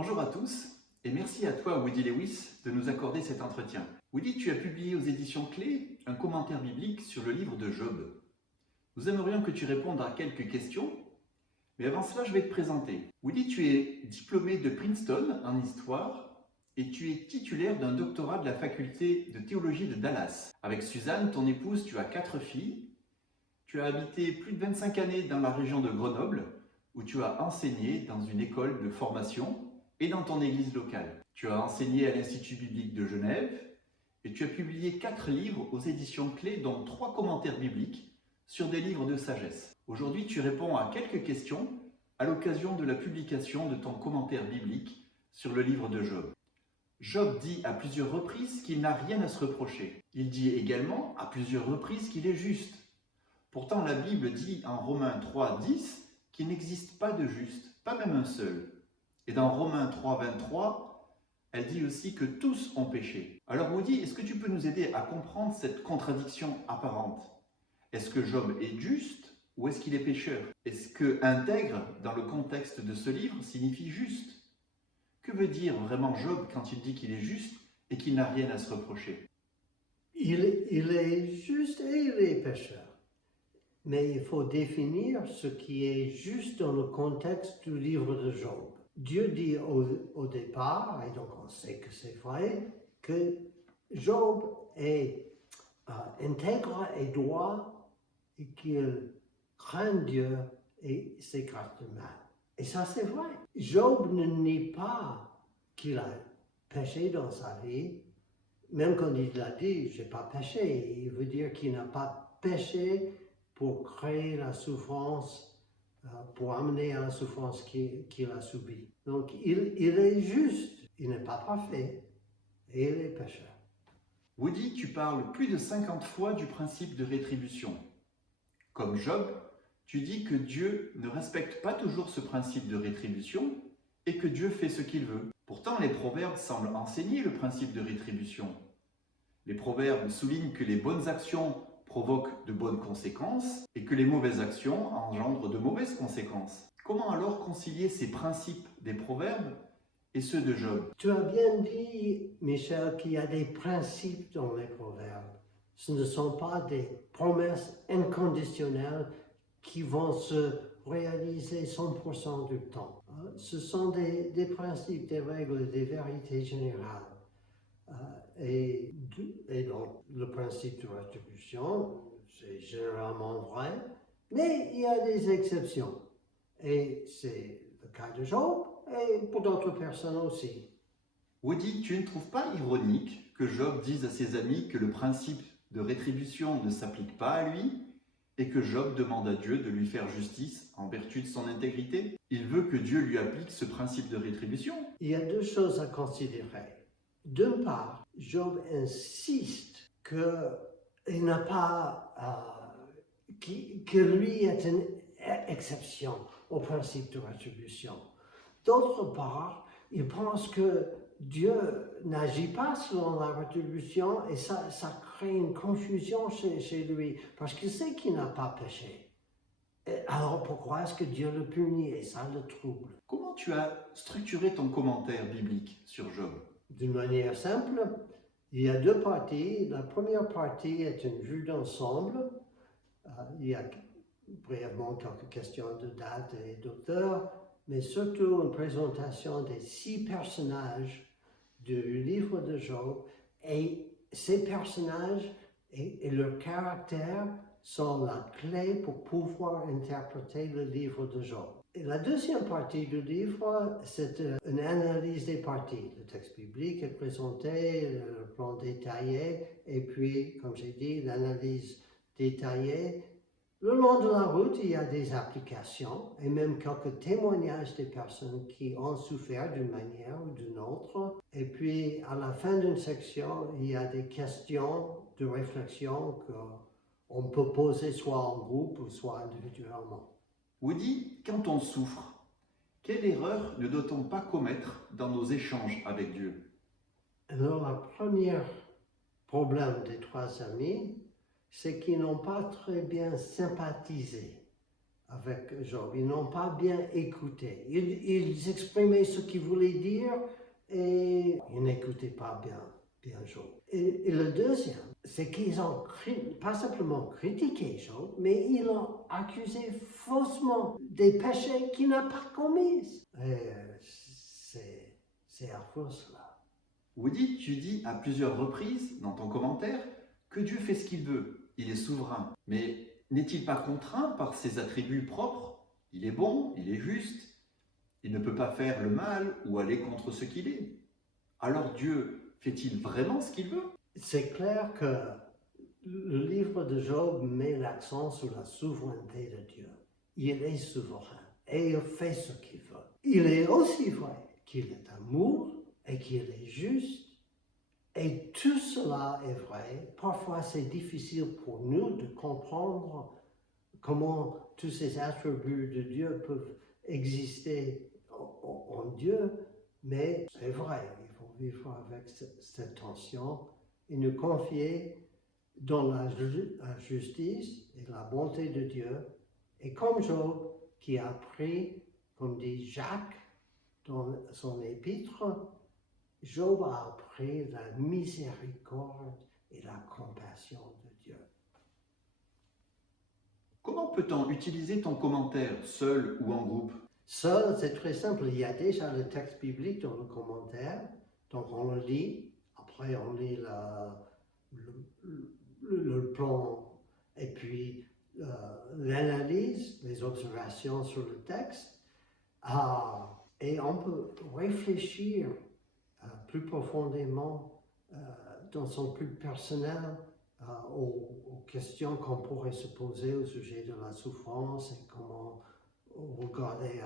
Bonjour à tous et merci à toi Woody Lewis de nous accorder cet entretien. Woody, tu as publié aux éditions Clés un commentaire biblique sur le livre de Job. Nous aimerions que tu répondes à quelques questions, mais avant cela je vais te présenter. Woody, tu es diplômé de Princeton en histoire et tu es titulaire d'un doctorat de la faculté de théologie de Dallas. Avec Suzanne, ton épouse, tu as 4 filles. Tu as habité plus de 25 années dans la région de Grenoble où tu as enseigné dans une école de formation et dans ton église locale. Tu as enseigné à l'Institut biblique de Genève et tu as publié 4 livres aux éditions Clés, dont 3 commentaires bibliques sur des livres de sagesse. Aujourd'hui, tu réponds à quelques questions à l'occasion de la publication de ton commentaire biblique sur le livre de Job. Job dit à plusieurs reprises qu'il n'a rien à se reprocher. Il dit également à plusieurs reprises qu'il est juste. Pourtant, la Bible dit en Romains 3, 10 qu'il n'existe pas de juste, pas même un seul. Et dans Romains 3, 23, elle dit aussi que tous ont péché. Alors Woody, est-ce que tu peux nous aider à comprendre cette contradiction apparente? Est-ce que Job est juste ou est-ce qu'il est pécheur? Est-ce que intègre, dans le contexte de ce livre, signifie juste? Que veut dire vraiment Job quand il dit qu'il est juste et qu'il n'a rien à se reprocher? Il est juste et il est pécheur. Mais il faut définir ce qui est juste dans le contexte du livre de Job. Dieu dit au départ, et donc on sait que c'est vrai, que Job est intègre et droit et qu'il craint Dieu et s'écarte de mal. Et ça c'est vrai. Job ne nie pas qu'il a péché dans sa vie, même quand il a dit « j'ai pas péché », il veut dire qu'il n'a pas péché pour créer la souffrance, pour amener à la souffrance qu'il a subie. Donc il est juste, il n'est pas parfait, et il est pécheur. Woody, tu parles plus de 50 fois du principe de rétribution. Comme Job, tu dis que Dieu ne respecte pas toujours ce principe de rétribution et que Dieu fait ce qu'il veut. Pourtant, les proverbes semblent enseigner le principe de rétribution. Les proverbes soulignent que les bonnes actions provoquent de bonnes conséquences et que les mauvaises actions engendrent de mauvaises conséquences. Comment alors concilier ces principes des proverbes et ceux de Job? Tu as bien dit, Michel, qu'il y a des principes dans les proverbes. Ce ne sont pas des promesses inconditionnelles qui vont se réaliser 100% du temps. Ce sont des principes, des règles, des vérités générales. Et donc, le principe de rétribution, c'est généralement vrai, mais il y a des exceptions. Et c'est le cas de Job, et pour d'autres personnes aussi. Woody, tu ne trouves pas ironique que Job dise à ses amis que le principe de rétribution ne s'applique pas à lui et que Job demande à Dieu de lui faire justice en vertu de son intégrité? Il veut que Dieu lui applique ce principe de rétribution. Il y a deux choses à considérer. D'une part, Job insiste qu'il n'a pas, que lui est une exception au principe de rétribution. D'autre part, il pense que Dieu n'agit pas selon la rétribution et ça crée une confusion chez lui parce qu'il sait qu'il n'a pas péché. Alors pourquoi est-ce que Dieu le punit et ça le trouble? Comment tu as structuré ton commentaire biblique sur Job? D'une manière simple, il y a deux parties. La première partie est une vue d'ensemble. Il y a brièvement quelques questions de date et d'auteur, mais surtout une présentation des 6 personnages du livre de Job. Et ces personnages et leur caractère sont la clé pour pouvoir interpréter le livre de Job. Et la deuxième partie du livre, c'est une analyse des parties. Le texte biblique est présenté, le plan détaillé, et puis, comme j'ai dit, l'analyse détaillée. Le long de la route, il y a des applications et même quelques témoignages des personnes qui ont souffert d'une manière ou d'une autre. Et puis, à la fin d'une section, il y a des questions de réflexion qu'on peut poser soit en groupe ou soit individuellement. Woody, quand on souffre, quelle erreur ne doit-on pas commettre dans nos échanges avec Dieu? Alors, le premier problème des 3 amis, c'est qu'ils n'ont pas très bien sympathisé avec Job. Ils n'ont pas bien écouté. Ils exprimaient ce qu'ils voulaient dire et ils n'écoutaient pas bien Job. Et le deuxième, c'est qu'ils ont pas simplement critiqué Job, mais ils l'ont accusé faussement des péchés qu'il n'a pas commis. C'est affreux cela. Woody, tu dis à plusieurs reprises dans ton commentaire que Dieu fait ce qu'il veut, il est souverain. Mais n'est-il pas contraint par ses attributs propres? Il est bon, il est juste, il ne peut pas faire le mal ou aller contre ce qu'il est. Alors Dieu fait-il vraiment ce qu'il veut? C'est clair que le livre de Job met l'accent sur la souveraineté de Dieu. Il est souverain et il fait ce qu'il veut. Il est aussi vrai qu'il est amour et qu'il est juste. Et tout cela est vrai. Parfois, c'est difficile pour nous de comprendre comment tous ces attributs de Dieu peuvent exister en Dieu, mais c'est vrai. Il faut vivre avec cette tension et nous confier dans la justice et la bonté de Dieu. Et comme Job, qui a appris, comme dit Jacques dans son épître, Job a appris la miséricorde et la compassion de Dieu. Comment peut-on utiliser ton commentaire, seul ou en groupe? Seul, c'est très simple. Il y a déjà le texte biblique dans le commentaire, donc on le lit. Après, on lit le plan et puis l'analyse, les observations sur le texte. Et on peut réfléchir plus profondément dans son culte personnel aux questions qu'on pourrait se poser au sujet de la souffrance et comment regarder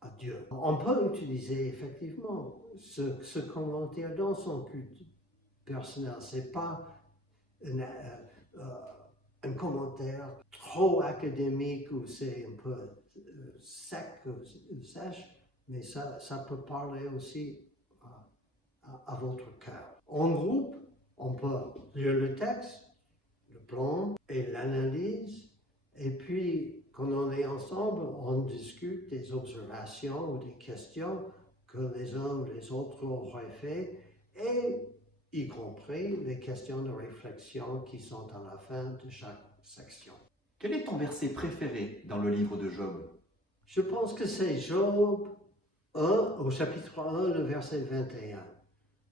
à Dieu. On peut utiliser effectivement ce commentaire dans son culte personnel. Ce n'est pas un commentaire trop académique ou c'est un peu sec ou sèche, mais ça peut parler aussi à votre cœur. En groupe, on peut lire le texte, le plan et l'analyse, et puis quand on est ensemble, on discute des observations ou des questions que les uns ou les autres auraient fait, et y compris les questions de réflexion qui sont à la fin de chaque section. Quel est ton verset préféré dans le livre de Job? Je pense que c'est Job 1, au chapitre 1, le verset 21.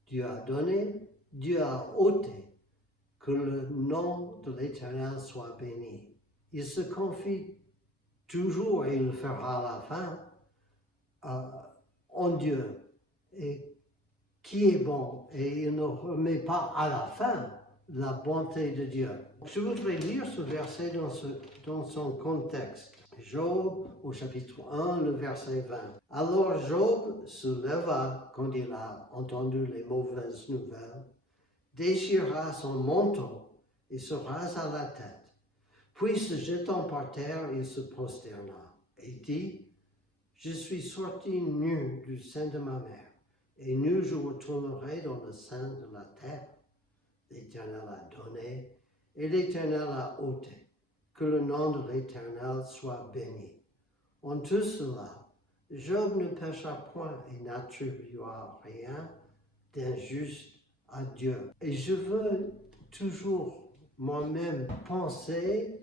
Dieu a donné, Dieu a ôté, que le nom de l'Éternel soit béni. Il se confie toujours, et il le fera à la fin, en Dieu, et qui est bon, et il ne remet pas à la fin la bonté de Dieu. Je voudrais lire ce verset dans son contexte. Job au chapitre 1, le verset 20. Alors Job se leva quand il a entendu les mauvaises nouvelles, déchira son manteau et se rasa la tête. Puis se jetant par terre, il se prosterna et dit, je suis sorti nu du sein de ma mère, et nu je retournerai dans le sein de la terre. L'Éternel a donné, et l'Éternel a ôté. Que le nom de l'Éternel soit béni. En tout cela, Job ne pécha point et n'attribua rien d'injuste à Dieu. Et je veux toujours moi-même penser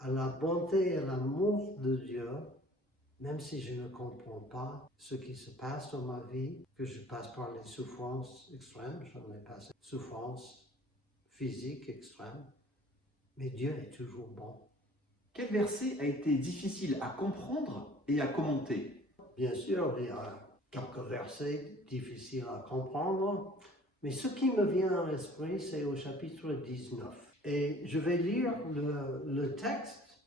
à la bonté et l'amour de Dieu, même si je ne comprends pas ce qui se passe dans ma vie, que je passe par les souffrances extrêmes, j'en ai passé, souffrances physiques extrêmes, mais Dieu est toujours bon. Quel verset a été difficile à comprendre et à commenter? Bien sûr, il y a quelques versets difficiles à comprendre, mais ce qui me vient à l'esprit, c'est au chapitre 19. Et je vais lire le texte,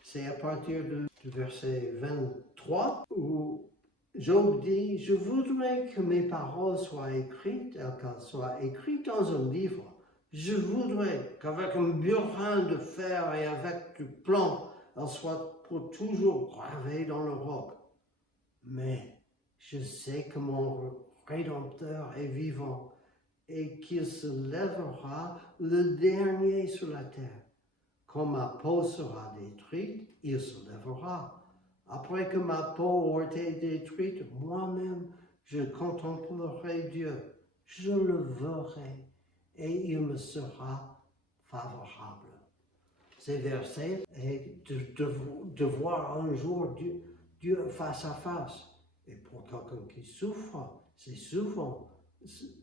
c'est à partir du verset 23, où Job dit, « Je voudrais que mes paroles soient écrites, qu'elles soient écrites dans un livre. Je voudrais qu'avec un burin de fer et avec du plomb, elles soient pour toujours gravées dans le roc. Mais je sais que mon Rédempteur est vivant et qu'il se lèvera le dernier sur la terre. quand ma peau sera détruite, il se lèvera. Après que ma peau aura été détruite, moi-même, je contemplerai Dieu. Je le verrai et il me sera favorable. Ces versets est de voir un jour Dieu face à face. Et pour quelqu'un qui souffre, c'est souvent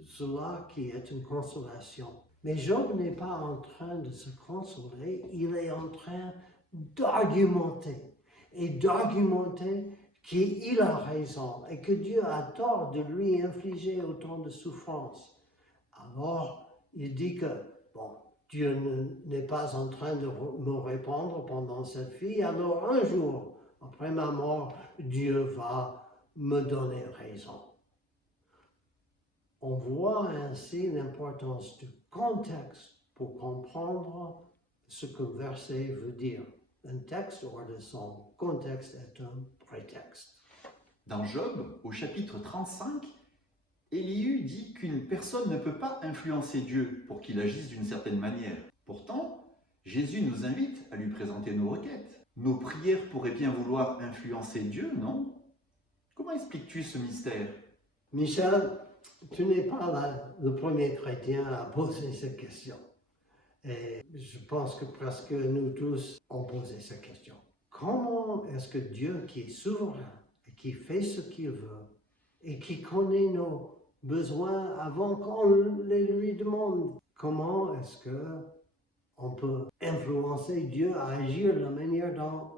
cela qui est une consolation. Mais Job n'est pas en train de se consoler, il est en train d'argumenter. Et d'argumenter qu'il a raison et que Dieu a tort de lui infliger autant de souffrance. Alors, il dit que, bon, Dieu n'est pas en train de me répondre pendant cette vie, alors un jour, après ma mort, Dieu va me donner raison. On voit ainsi l'importance du contexte pour comprendre ce que le verset veut dire. Un texte hors de son contexte est un prétexte. Dans Job, au chapitre 35, Élihu dit qu'une personne ne peut pas influencer Dieu pour qu'il agisse d'une certaine manière. Pourtant, Jésus nous invite à lui présenter nos requêtes. Nos prières pourraient bien vouloir influencer Dieu, non? Comment expliques-tu ce mystère? Michel, tu n'es pas le premier chrétien à poser cette question. Et je pense que presque nous tous ont posé cette question. Comment est-ce que Dieu, qui est souverain et qui fait ce qu'il veut et qui connaît nos besoins avant qu'on les lui demande, comment est-ce qu'on peut influencer Dieu à agir de la manière dont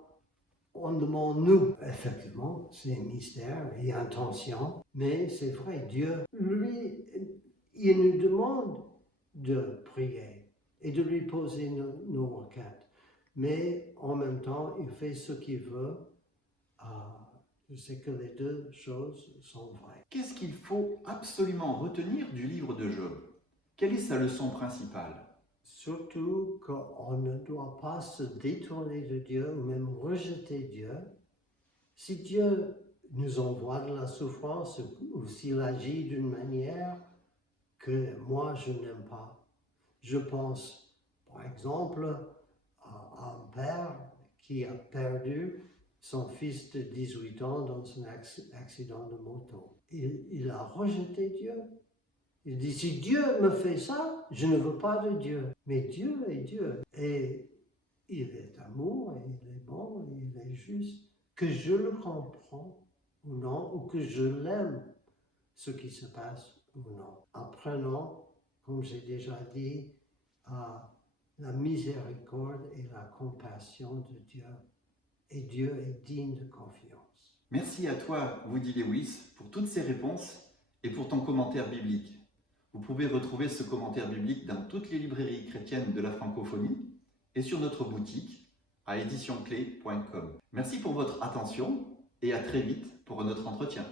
on demande nous? Effectivement, c'est un mystère et intention, mais c'est vrai, Dieu, lui, il nous demande de prier et de lui poser nos requêtes. Mais en même temps, il fait ce qu'il veut. Je sais que les deux choses sont vraies. Qu'est-ce qu'il faut absolument retenir du livre de Job? Quelle est sa leçon principale? Surtout qu'on ne doit pas se détourner de Dieu ou même rejeter Dieu. Si Dieu nous envoie de la souffrance ou s'il agit d'une manière que moi je n'aime pas, je pense par exemple à un père qui a perdu son fils de 18 ans dans un accident de moto. Il a rejeté Dieu. Il dit, si Dieu me fait ça, je ne veux pas de Dieu. Mais Dieu est Dieu. Et il est amour, et il est bon, et il est juste. Que je le comprends ou non, ou que je l'aime, ce qui se passe ou non. Apprenons, comme j'ai déjà dit, à la miséricorde et la compassion de Dieu. Et Dieu est digne de confiance. Merci à toi, Woody Lewis, pour toutes ces réponses et pour ton commentaire biblique. Vous pouvez retrouver ce commentaire biblique dans toutes les librairies chrétiennes de la francophonie et sur notre boutique à éditionclé.com. Merci pour votre attention et à très vite pour un autre entretien.